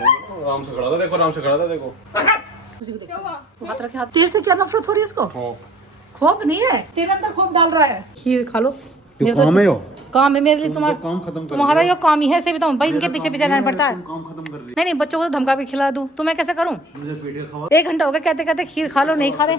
आराम से खड़ा था देखो, आराम से खड़ा था देखो। उसी को देखो, वो हाथ रखे, हाथ। तेरे से क्या नफरत हो रही है इसको? खौफ नहीं है, तेरे अंदर खौफ डाल रहा है। खीर खा लो। काम है यो, काम है मेरे लिए, काम खत्म कर तुम्हारा यो काम ही है। से बताऊं भाई, इनके पीछे पीछे रहना पड़ता है। काम खत्म कर रही नहीं बच्चों को तो धमका के खिला दूं तो मैं कैसे करूं? मुझे पीट खवा। 1 घंटा हो गया कहते कहते खीर खा लो, नहीं खा रहे।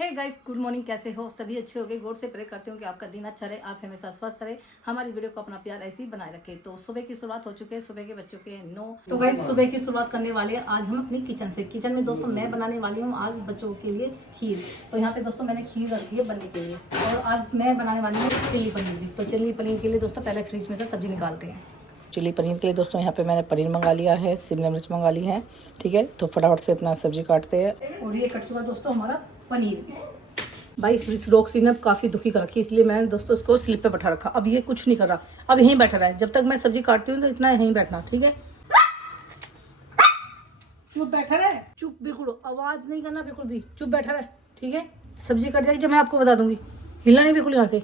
Hey guys, good morning. कैसे हो? सभी अच्छे हो गए। गॉड से प्रे करती हूँ कि आपका दिन अच्छा रहे, आप हमेशा स्वस्थ रहे, हमारी वीडियो को अपना प्यार ऐसे ही बनाए रखे। तो सुबह की शुरुआत हो चुकी है, सुबह के बच्चों के 9। तो गाइस सुबह की शुरुआत करने वाले हैं आज हम अपनी किचन से। किचन में दोस्तों मैं बनाने वाली हूँ आज बच्चों के लिए खीर। तो यहाँ पे दोस्तों मैंने खीर रखी है बनने के लिए, और आज मैं बनाने वाली हूँ चिल्ली पनीर भी। तो चिल्ली पनीर के लिए दोस्तों पहले फ्रिज में से सब्जी निकालते हैं। चिल्ली पनीर के लिए दोस्तों यहाँ पे मैंने पनीर मंगा लिया है, शिमला मिर्च मंगा ली है, ठीक है। तो फटाफट से अपना सब्जी काटते हैं। और ये कट चुका दोस्तों हमारा पनीर। भाई इस रॉक्सी ने काफ़ी दुखी कर रखी, इसलिए मैंने दोस्तों इसको स्लिप पे बैठा रखा। अब ये कुछ नहीं कर रहा, अब यहीं बैठा रहा है। जब तक मैं सब्जी काटती हूँ तो इतना यहीं बैठना, ठीक है। चुप बैठा रहे, चुप, बिल्कुल आवाज़ नहीं करना, बिल्कुल भी चुप बैठा रहे, ठीक है। सब्जी कट जाएगी जब मैं आपको बता दूंगी, हिलना नहीं बिल्कुल यहाँ से।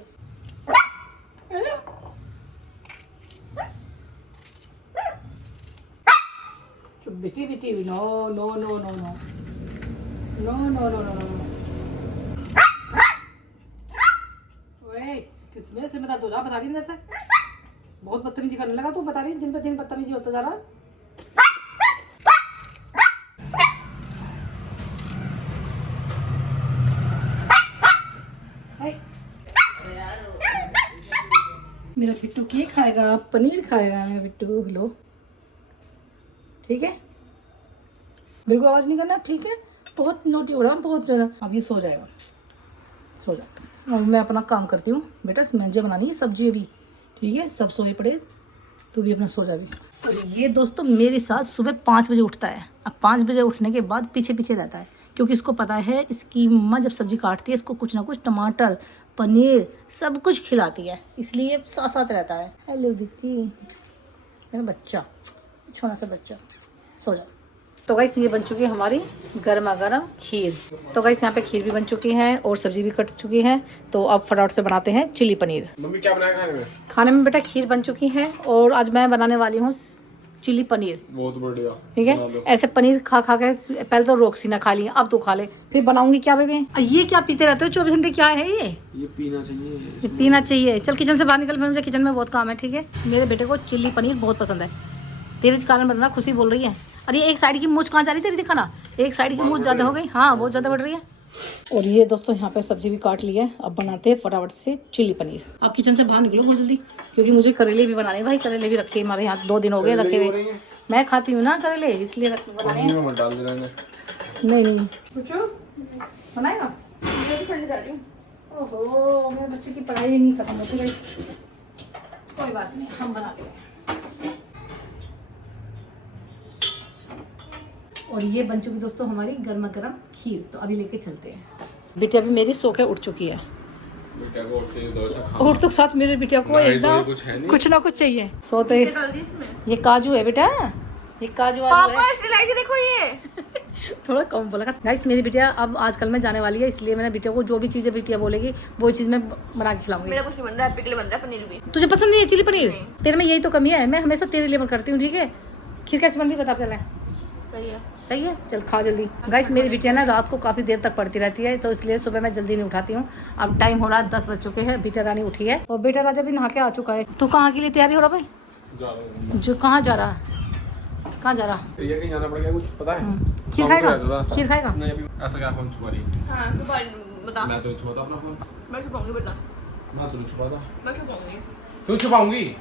चुप बेटी बेटी, no no no no no no no no no no. किसमें से बता दो, बता रही जैसे बहुत बदतमीजी करने लगा तू, बता रही दिन पे दिन बदतमीजी होता जा रहा है। मेरा बिट्टू केक खाएगा, पनीर खाएगा मेरा बिट्टू। लो ठीक है, बिल्कुल आवाज नहीं करना, ठीक है। बहुत नोटी हो रहा है, बहुत ज़्यादा। अब ये सो जाएगा, सो जा। और मैं अपना काम करती हूँ बेटा, मुझे बनानी है सब्जी अभी, ठीक है। सब सोए पड़े, तू भी अपना सो जा भी। और ये दोस्तों मेरे साथ सुबह 5 बजे उठता है। अब 5 बजे उठने के बाद पीछे पीछे रहता है, क्योंकि इसको पता है इसकी मम्मा जब सब्जी काटती है इसको कुछ ना कुछ टमाटर पनीर सब कुछ खिलाती है, इसलिए साथ साथ रहता है। हेलो बिट्टी, मेरा बच्चा, छोटा सा बच्चा, सो जा। तो गाइस ये बन चुकी है हमारी गर्मा गर्म खीर। तो गाइस यहाँ पे खीर भी बन चुकी है और सब्जी भी कट चुकी है। तो अब फटाफट से बनाते हैं चिली पनीर। मम्मी क्या बनाया खाने में? खाने में बेटा खीर बन चुकी है और आज मैं बनाने वाली हूँ चिली पनीर। बहुत बढ़िया, ठीक है। ऐसे पनीर खा खा के पहले तो रोक्सी ना खा लिया, अब तो खा ले, फिर बनाऊंगी क्या बेबे? ये क्या पीते रहते हो 24 घंटे? क्या है ये पीना चाहिए, ये पीना चाहिए। चल किचन से बाहर निकल, मुझे किचन में बहुत काम है, ठीक है। मेरे बेटे को चिली पनीर बहुत पसंद है, तेरे कारण बन रहा। खुशी बोल रही है, अरे एक साइड की मूंछ कहाँ जा रही तेरी, दिखाना। एक साइड की मूंछ ज़्यादा हो गई, हाँ बहुत ज़्यादा बढ़ रही है। और ये दोस्तों यहाँ पे सब्जी भी काट ली है, अब बनाते हैं फटाफट से चिली पनीर। आप किचन से बाहर निकलो बहुत जल्दी, क्योंकि मुझे करेले भी बनाने। भाई करेले भी रखे हमारे यहाँ 2 दिन हो गए रखे हुए। मैं खाती हूँ ना करेले, इसलिए बनाए। नहीं नहीं कुछ बनाएगा। ओहो मेरे बच्चे की पढ़ाई नहीं खत्म होती भाई, कोई बात नहीं, हम बना लेंगे। और ये बन चुकी दोस्तों हमारी गर्मा गर्म खीर। तो अभी लेके चलते हैं। बिटिया भी मेरी सो के उठ चुकी है, उठ तो साथ मेरे बिटिया को एकदम कुछ ना कुछ चाहिए। सोते ये काजू है बेटा, ये काजू पापा इसने लाई थी, देखो ये थोड़ा कम बोला। गाइस मेरी बिटिया अब आजकल में जाने वाली है, इसलिए मैंने बिटिया को जो भी चीज़ें बिटिया बोलेगी वो चीज़ मैं बना के खिलाऊंगी। मेरा कुछ नहीं बन रहा है, हैप्पी के लिए बन रहा है पनीर भी। तुझे पसंद नहीं है चिली पनीर? तेरे में यही तो कमी है, मैं हमेशा तेरे लिए करती हूँ, ठीक है। खीर कैसे बन रही बता पहले। सही है, सही है, चल खा जल्दी। गाइस मेरी बिटिया ना रात को काफ़ी देर तक पढ़ती रहती है, तो इसलिए सुबह मैं जल्दी नहीं उठाती हूँ। अब टाइम हो रहा है 10 बज चुके हैं, बिटिया रानी उठी है और बेटा राजा भी नहा के आ चुका है। तो कहाँ के लिए तैयारी हो रहा भाई? जो कहाँ जा रहा है, कहाँ जा रहा? ये कहीं जाना पड़ेगा, कुछ पता है? खीर खाएगा, खीर खाएगा। नहीं अभी ऐसा क्या फोन छुपा रही? हाँ बता, मैं तो छुपाता अपना फोन, मैं छुपाऊंगी, बता मैं तो छुपाता, मैं छुपाऊंगी, क्यों छुपाऊंगी?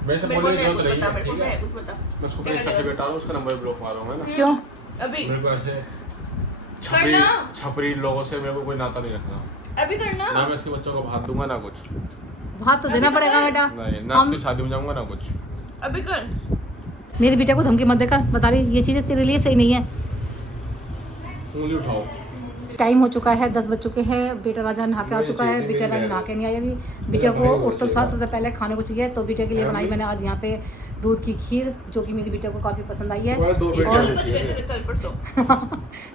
मेरे से बोलने की जरूरत नहीं है, मेरे को ठीक है। कुछ बता। मैं उसको अपने इंस्टा से बेटा हूं, उसका नंबर ब्लॉक मार रहा हूं, है ना। क्यों? अभी मेरे को ऐसे करना। छपरी लोगों से मेरे को कोई नाता नहीं रखना। अभी करना ना मैं इसके बच्चों को भात दूंगा, ना कुछ भात तो देना पड़ेगा बेटा। नहीं, ना इसकी शादी में जाऊंगा, ना कुछ। अभी कर। मेरी बेटा को धमकी मत देकर, बता रही ये चीज़ें तेरे लिए सही नहीं है। उंगली उठाओ। टाइम हो चुका है, 10 बज चुके हैं। बेटा राजा नहा के आ चुका है, बेटा रानी नहा के नहीं आई अभी। बेटा को उठते साथ सबसे पहले खाने को चाहिए, तो बेटे के लिए बनाई मैंने आज यहाँ पे दूध की खीर, जो कि मेरी बेटे को काफ़ी पसंद आई है। और 2 बेटे और होने चाहिए। कल परसों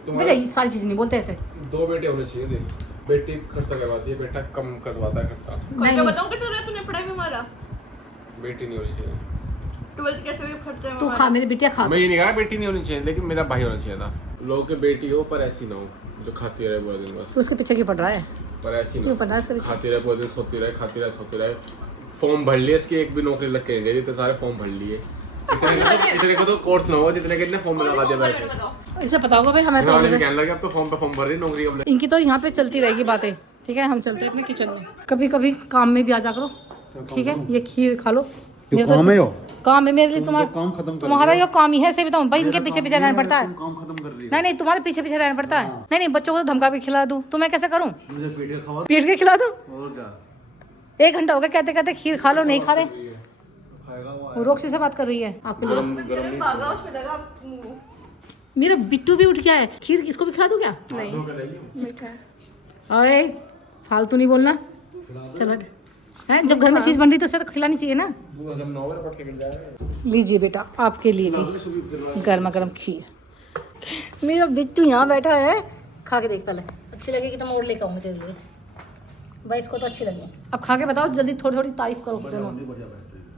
बेटा ये सारी चीज़ नहीं बोलते ऐसे। 2 बेटे होने चाहिए, देख बेटी खर्चा करवाती है, बेटा कम करवाता है खर्चा। मैं बताऊं कि तूने पढ़ाई में मारा, बेटी नहीं होनी चाहिए। खर्चे में तू खा मेरी बिटिया खा। मैं ये नहीं कहा बेटी नहीं होनी चाहिए, लेकिन मेरा भाई होना चाहिए था। लोगों की बेटी हो पर ऐसी ना हो जो खाती रहे पूरे दिन बस। तू उसके पीछे क्यों पड़ रहा है? पर ऐसी क्यों ना पड़ रहा है उसके पीछे? खाती रहे पूरे दिन, सोती रहे, खाती रहे, सोती रहे। फॉर्म भर लिए इसकी, एक भी नौकरी लग के नहीं दे रही, तो सारे फॉर्म भर लिए। इतने को तो कोर्स ना हुआ जितने के लिए फॉर्म लगा दिया बैठे। इसे पता होगा भाई हमें तो। कहने लगे अब तो फॉर्म पे फॉर्म भर रही नौकरी अब। इनकी तो यहाँ पे चलती रहेगी बातें, ठीक है? हम चलते हैं अपने किचन में। कभी कभी काम में भी आ जा करो, ठीक है? ये खीर खा लो। काम है यो, काम है मेरे लिए, तुम्हारा काम खत्म कर तुम्हारा ये काम ही है। ऐसे बताऊँ भाई, इनके पीछे पीछे रहना पड़ता है। काम खत्म कर रही नहीं नहीं, तुम्हारे पीछे पीछे रहना पड़ता है। नहीं नहीं, बच्चों को तो धमका के खिला दूँ तो मैं कैसे करूँ? मुझे पेट का खबर पीट के खिला दूँ? और क्या 1 घंटा हो गया कहते कहते खीर खा लो, नहीं खा रहे। खाएगा वो वो रोक्सी से बात कर रही है आपके लिए। तेरे भागा उसमें लगा मुंह। मेरा बिट्टू भी उठ गया है। खीर इसको भी खिला दूँ क्या? नहीं मीठा है। अरे फालतू नहीं बोलना, चलो है। जब घर में चीज बन रही तो उसे तो खिलानी चाहिए ना। लीजिए बेटा, आपके लिए भी गर्मा गर्म खीर। मेरा बिट्टू यहाँ बैठा है, खा के देख पहले। अच्छी लगेगी तो मैं और लेकर आऊँगी तेरे लिए भाई। इसको तो अच्छी लगी। अब खा के बताओ जल्दी, थोड़ी थोड़ी तारीफ करो दोनों।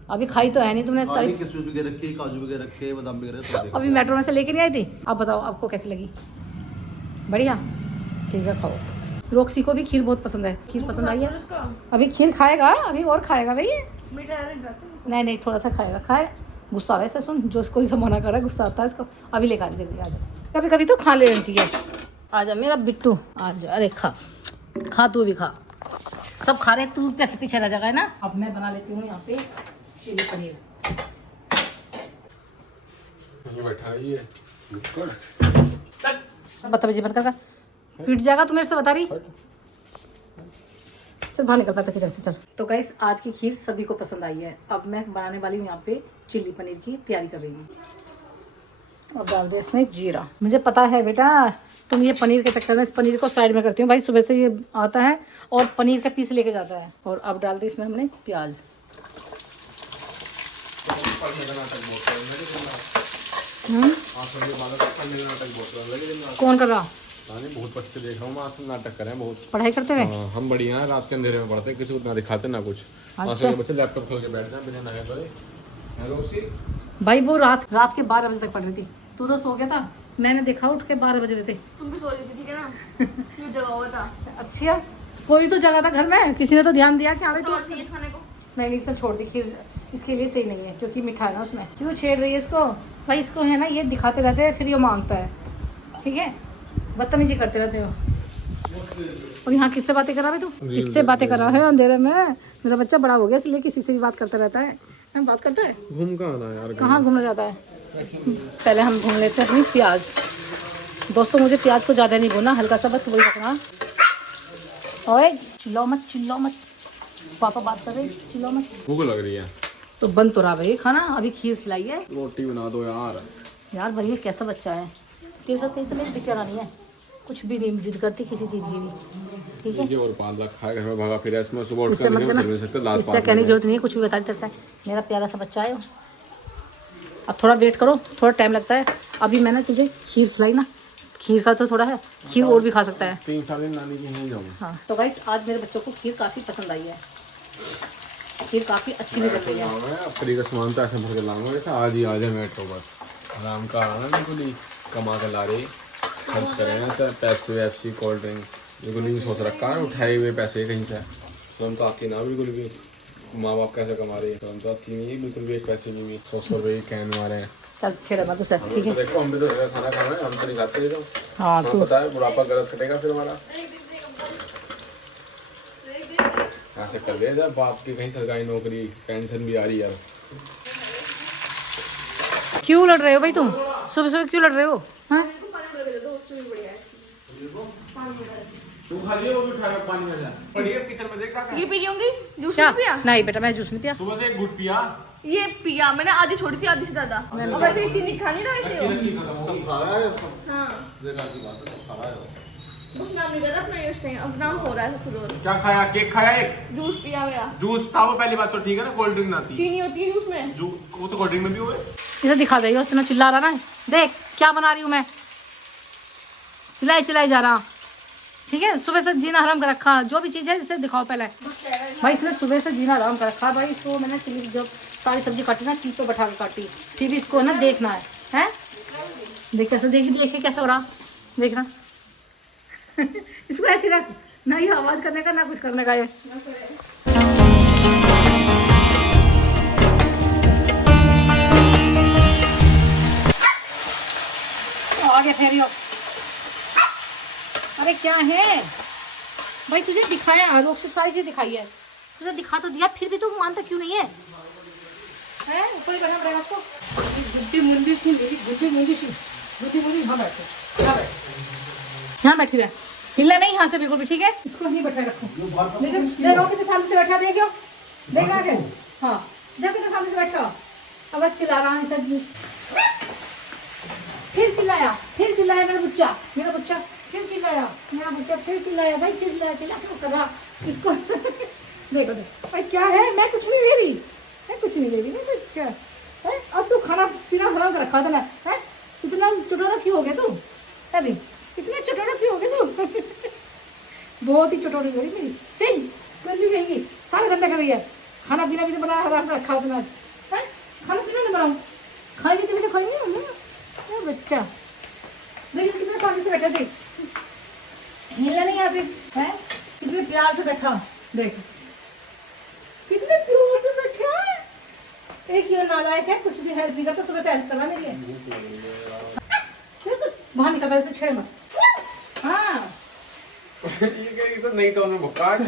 अभी खाई तो है नहीं तुमने तारीफ। किशमिश वगैरह रखे, काजू वगैरह रखे, बादाम वगैरह। अभी मेट्रो में से लेके नहीं आई थी। आप बताओ आपको कैसी लगी? बढ़िया, ठीक है खाओ। रोक्सी को भी खीर बहुत पसंद है। खीर पसंद आई है? उसका अभी खीर खाएगा, अभी और खाएगा भाई। मीठा नहीं खाते। नहीं नहीं, थोड़ा सा खाएगा। खाए गुस्सा आ वैसे, सुन जो इसको इसे मना कर रहा है, गुस्सा आता है इसको। अभी लेकर आ जा, कभी कभी तो खा लेना चाहिए। आ जा मेरा बिट्टू, आ जा। अरे खा खा, तू भी खा। सब खा रहे, तू कैसे पीछे रह जाएगा, है ना? अब मैं बना लेती हूँ यहाँ पे चिली पनीर। बैठा रही है, बदतमीजी मत कर, पीट जाएगा तू मेरे से, बता रही। चल बाहर निकल पाता किचन से, चल। तो गाइस आज की खीर सभी को पसंद आई है। अब मैं बनाने वाली हूँ यहाँ पे चिली पनीर की तैयारी कर रही हूँ। और डाल दे इसमें जीरा। मुझे पता है बेटा तुम ये पनीर के चक्कर में इस पनीर को साइड में करती हूँ भाई। सुबह से ये आता है और पनीर का पीस लेके जाता है। और अब डाल दे इसमें हमने प्याज। कौन कर रहा? बहुत बच्चे देख रहा हूँ मैं आज नाटक कर रहे हैं बहुत। पढ़ाई करते हुए? हम बढ़िया हैं, रात के अंधेरे में पढ़ते, किसी को ना दिखाते ना कुछ। अच्छा। बच्चे लैपटॉप खोल के बैठ जाए बिना नहाए धोए। हेलो सी भाई वो रात के 12 बजे तक पढ़ रही थी। तू तो सो गया था, मैंने देखा उठ के 12 बजे थे। तुम भी सो रही थी, ठीक है ना? ये जगा हुआ था। अच्छा, कोई तो जगह था घर में, किसी ने तो ध्यान दिया कि हाँ भाई और तू। चाहिए खाने को। मैंने इसे छोड़ दी खीर, इसके लिए सही नहीं है क्योंकि मीठा है ना उसमें। क्यों छेड़ रही है इसको भाई? इसको है ना ये दिखाते रहते हैं, फिर ये मांगता है, ठीक है? बदतमीजी करते रहते हो। और यहाँ किससे बातें करा भाई तू? किससे बातें करा है अंधेरे में? मेरा बच्चा बड़ा हो गया इसलिए किसी से भी बात करता रहता है। हम बात करता है, घूम कहाँ था यार? कहाँ घूमने जाता है? पहले हम भून लेते हैं अपनी प्याज। दोस्तों मुझे प्याज को ज़्यादा नहीं भूनना, हल्का सा बस वही रखना। और चिल्लाओ मत, पापा बात कर रहे, चिल्लाओ मत। भूख लग रही है तो बंद तो रहा भाई खाना, अभी खीर खिलाई है। रोटी बना दो यार। यार भैया कैसा बच्चा है तेरे साथ? सही तो मेरी बिटिया रानी है, कुछ भी नहीं जिद करती किसी चीज़ की भी, ठीक है? ये और 5 लाख खाए घर में भागा फिर इसमें सुबह उठ इससे कर मत नहीं कर सकते। करना, लास्ट इससे कहने की जरूरत नहीं है, कुछ भी बता तेरे से। मेरा प्यारा सा बच्चा है वो। अब थोड़ा वेट करो, थोड़ा टाइम लगता है। अभी मैंने तुझे खीर खिलाई ना, खीर का तो थोड़ा है, खीर और भी खा सकता है। 3 दिन नानी की नहीं जाऊँ। हाँ तो गाइस आज मेरे बच्चों को खीर काफ़ी पसंद आई है। खीर काफ़ी अच्छी भी बन रही है। फ्री का सामान तो ऐसे भर के लाऊंगा जैसे आज ही आ जाए मेट्रो बस। आराम का आना, बिल्कुल ही कमा के ला रही, खर्च करें सर पैसे वैप्सी कोल्ड ड्रिंक बिल्कुल नहीं सोच रखा है उठाए हुए पैसे कहीं से। शर्म तो आती ना बिल्कुल भी। माँ बाप कैसे कमा रही है, शर्म तो आती नहीं बिल्कुल भी। एक पैसे की भी 100 रुपये कैन मारे हैं। चल छेड़ा मत उसे, ठीक है? देखो हम भी तो खाना खा रहे हैं, हम तो नहीं खाते। तो हाँ हाँ तू पता है बुढ़ापा गलत कटेगा फिर हमारा। ऐसे कर दे जब बाप की कहीं सरकारी नौकरी पेंशन भी आ रही है। क्यों लड़ रहे हो भाई तुम? सुबह सुबह क्यों लड़ रहे हो? हाँ तू खा लियो, वो भी उठा के पानी में जा। बढ़िया किचन में देख क्या ये पी होंगी जूस क्या? नहीं पिया? नहीं बेटा मैं जूस नहीं पिया। सुबह से एक घुट पिया। ये पिया मैंने, आधी छोड़ी थी आधी से ज्यादा। अब ऐसे ही चीनी खानी ना ऐसे हो। सब खा रहा है सब। हाँ देखा की बात है, सब खा रहा है। कुछ नाम नहीं पता अपना, यूज नहीं। अब नाम हो रहा है सब खुद और। क्या खाया? केक खाया एक। जूस पिया मेरा। जूस था वो पहली बात तो ठीक है ना, कोल्ड ड्रिंक ना थी। चीनी होती है जूस में। वो तो कोल्ड ड्रिंक में भी हुए। इसे दिखा दे, इतना चिल्ला रहा ना, देख क्या बना रही हूँ मैं, चिल्लाई जा रहा। ठीक है, सुबह से जीना हराम कर रखा, जो भी चीज़ है इसे दिखाओ पहले। भाई इसने सुबह से जीना हराम कर रखा भाई। इसको मैंने चिली जो सारी सब्जी काटी ना, सीट तो बैठा के काटी, फिर भी इसको ना देखना है, हैं? देख कैसे, देखिए कैसे हो रहा, देखना। इसको ऐसे रख, ना ये आवाज़ करने का ना कुछ करने का ये। आगे फेरियो। अरे क्या है भाई, तुझे दिखाया आरोप से सारी चीज दिखाई है, तुझे दिखा तो दिया, फिर भी तू मानता क्यों नहीं है? हैं ऊपर ही करना पड़ेगा उसको। गुड्डी मुंडी सी मेरी गुड्डी मुंडी सी गुड्डी मुंडी। यहाँ बैठो, यहाँ बैठी रहे, हिलना नहीं यहाँ से बिल्कुल भी, ठीक है? इसको यहीं बैठा रखो। लेकिन कितने सामने से बैठा, देखो देखना क्या। हाँ देखो कितने सामने से बैठा, अब बस चिल्ला रहा है सब। फिर चिल्लाया मेरा बच्चा फिर चिल्लाया मेरा बच्चा, फिर चिल्लाया भाई, चिल्ला करा इसको। देखो भाई क्या है, मैं कुछ नहीं ले रही, मैं कुछ नहीं ले रही, मैं बच्चा है। अब तू खाना पीना हराम कर रखा था ना, है? इतना चटोरा क्यों हो गया तू अभी, इतना चटोरा क्यों हो गया तू? बहुत ही चटोरी हो रही मेरी, सही गंदी रहेंगी, सारा गंदा कर रही है। खाना पीना भी तो बना हराम कर रखा था, खाना पीना नहीं बनाऊँ, खाएंगे तभी तो खाएंगे बच्चा। देखिए कितने सामने से बैठे थे, हिलना नहीं यहाँ से, है? कितने प्यार से बैठा, देख कितने प्यार से बैठा है। एक ये नालायक है, कुछ भी हेल्प नहीं करता, सुबह से हेल्प करवा मेरी है। बाहर निकल, वैसे छेड़ मत। हाँ ये तो नहीं टोन में बुक्का से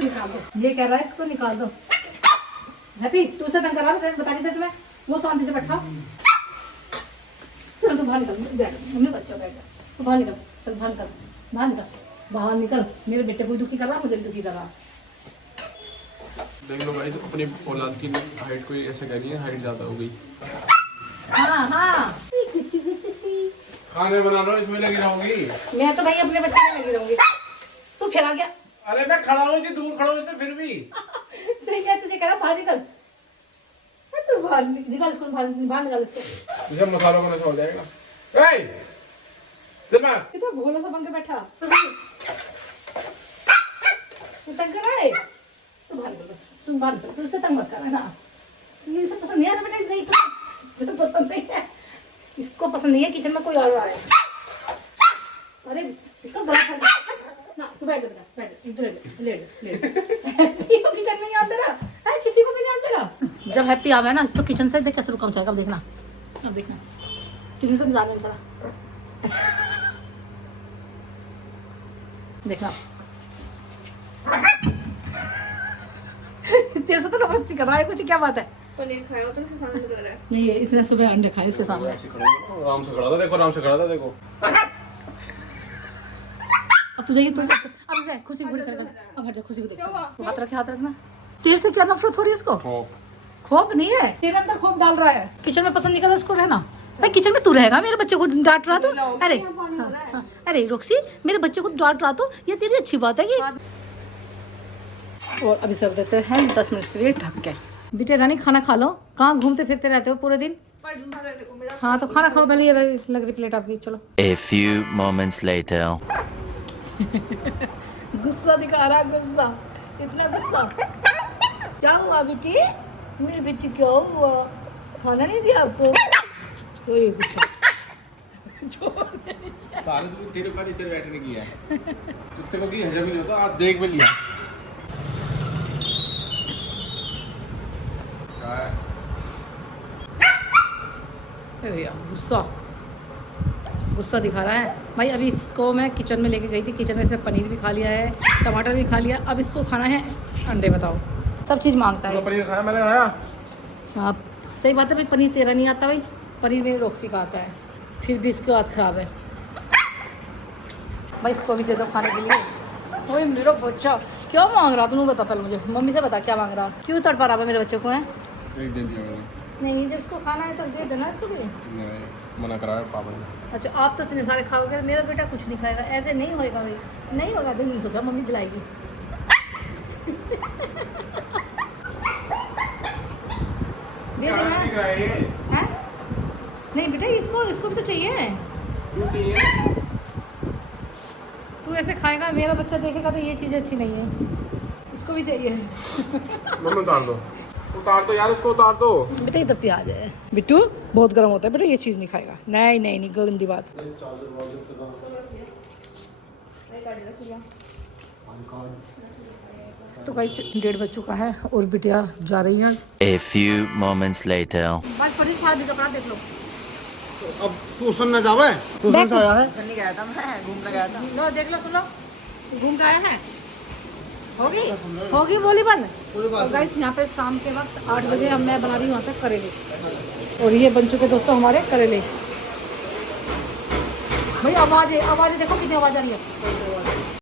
निकाल दो, ये कह रहा है इसको निकाल दो। हैप्पी तू से तंग कर रहा है, बता नहीं था वो शांति से बैठा। चल तू बाहर निकल, बैठ मम्मी बच्चा बैठ जा, तू बाहर निकल, चल बाहर निकल, बाहर निकल। मेरे बेटे को दुखी कर रहा, मुझे भी दुखी कर रहा। देख लो गाइस, अपनी औलाद की हाइट कोई ऐसे कह रही है, हाइट ज्यादा हो गई। हाँ कुछ सी खाने बना लो, इसमें लगी रहूंगी मैं तो भाई, अपने बच्चे में लगी रहूंगी। तू फिर आ गया। अरे मैं खड़ा हूँ जी, दूर खड़ा हूँ इससे, फिर भी सही है, तुझे कह रहा बाहर निकल, तू बाहर निकल इसको, बाहर निकल इसको, तुझे मसालों को नशा हो जाएगा। चल मार, कितना भोला सा बन के बैठा, तू तंग कर रहा है। तू बाहर निकल, तू बाहर निकल, तू उससे तंग मत कर ना। तुझे ये सब पसंद नहीं आ रहा बेटा, नहीं पसंद नहीं है, इसको पसंद नहीं है किचन में कोई और रहा है। अरे इसको गला खा ना, तू बैठ बेटा, बैठ इधर ले किचन में नहीं आते रहा है, किसी को भी नहीं आते रहा। जब हैप्पी आवे ना तो किचन से देख कैसे रुकम जाएगा। अब देखना किसी से भी जाने नहीं पड़ा। देखना तेरे से तो नफरत सी कर रहा है कुछ, क्या बात है? पनीर खाया तो इसके सामने लगा रहा है। नहीं इसने सुबह अंडे खाए इसके सामने। आराम से खड़ा था, देखो आराम से खड़ा था, देखो। अब तुझे अब से खुशी गुड़ी कर, अब हट जा, खुशी को देख, हाथ रखना। तेरे से क्या नफरत हो रही है इसको? खौफ नहीं है, तेरे अंदर खौफ डाल रहा है। किचन में पसंद नहीं कर रहा उसको रहना। भाई किचन में तू रहेगा, मेरे बच्चे को डांट रहा तो, अरे अरे रोक्सी, मेरे बच्चे को डांट रहा तो ये तेरी अच्छी बात है कि। और अभी सब देते हैं 10 मिनट के लिए ढक के। बेटे रानी खाना खा लो, कहाँ घूमते फिरते रहते हो पूरे दिन? हाँ तो खाना खाओ पहले, ये लग रही प्लेट आपकी, चलो। A few moments later. गुस्सा दिखा रहा, गुस्सा, इतना गुस्सा। क्या हुआ बेटी, मेरी बेटी क्या हुआ, खाना नहीं दिया आपको? तो ये गुस्सा सारे तो तेरे का नीचे बैठने की है, कुत्ते को की हजम नहीं होता, आज देख भी लिया। अरे यार गुस्सा दिखा रहा है भाई। अभी इसको मैं किचन में लेके गई थी, किचन में से पनीर भी खा लिया है, टमाटर भी खा लिया, अब इसको खाना है अंडे। बताओ, सब चीज़ मांगता है। पनीर खाया मैंने, खाया। आप सही बात है भाई, पनीर तेरा नहीं आता भाई, पनीर मेरी रोक्सी का आता है, फिर भी इसकी हाथ ख़राब है भाई। इसको भी दे दो खाने के लिए। वही मेरा बच्चा क्या मांग रहा, तुम बता पहले मुझे, मम्मी से बता क्या मांग रहा, क्यों तड़पा रहा है मेरे बच्चे को? है एक दिन दिया नहीं, जब इसको खाना है तो दे देना इसको भी। नहीं, मना करा है पापा ने। अच्छा आप तो इतने सारे खाओगे, मेरा बेटा कुछ नहीं खाएगा, ऐसे नहीं होएगा भाई, नहीं होगा। दिन नहीं सोचा मम्मी दिलाएगी। दे देना है? नहीं बेटा, इसको भी तो चाहिए। तू ऐसे खाएगा, मेरा बच्चा देखेगा तो ये चीज़ अच्छी नहीं है, इसको भी चाहिए। मम्मी उतार दो यार, इसको उतार दो। बेटा ये तो प्याज है बिट्टू, बहुत गर्म होता है बेटा, ये चीज़ नहीं खाएगा। नहीं नहीं नहीं, गंदी बात। तो गाइस 1:30 बज चुका है और बिटिया जा रही है। A few moments later. बस पनीर खा ली, कपड़ा देख लो। अब ट्यूशन न जावे, ट्यूशन से आया है। नहीं गया था मैं, घूमने गया था। लो देख लो, सुन लो, घूम के आया है। होगी बोली बंद। तो गाइस यहाँ पे शाम के वक्त 8 बजे हम मैं बना रही हूँ यहाँ पे करेले, और ये बन चुके दोस्तों हमारे करेले। भाई आवाज़ देखो कितनी आवाज़ आ रही है।